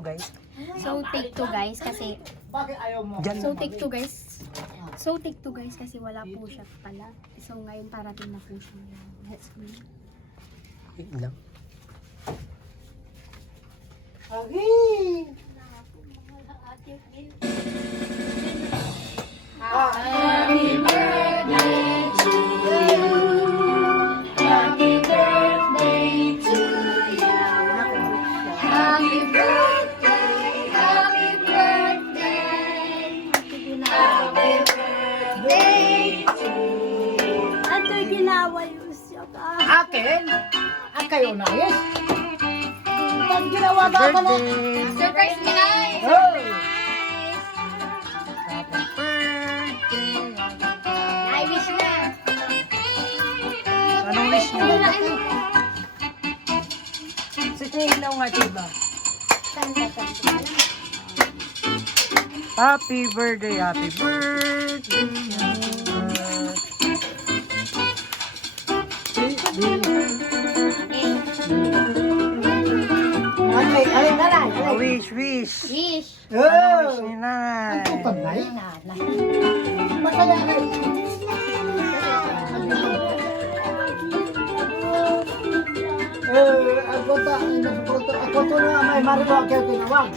guys. So take two guys kasi Diyan. So take two guys kasi wala po siya pala. So ngayon parating na po siya. Let's go. Wait lang. Happy birthday to you. Happy birthday to you. Happy birthday. Happy birthday. Happy birthday to you. Ato'y ginawa yung siya ka. Akin? Kayo na, yes? Ang ginawa daw pala. Surprise ni Nay. Oh! Nay, wish na. Anong wish mo? Si Tinglaw nga, diba? Happy birthday, happy birthday. Alay, nanay. Wish. Wish. Wish ni Nay. Ang tutanay. Masaya ka. Ako to na may mariwa kayo tinawag.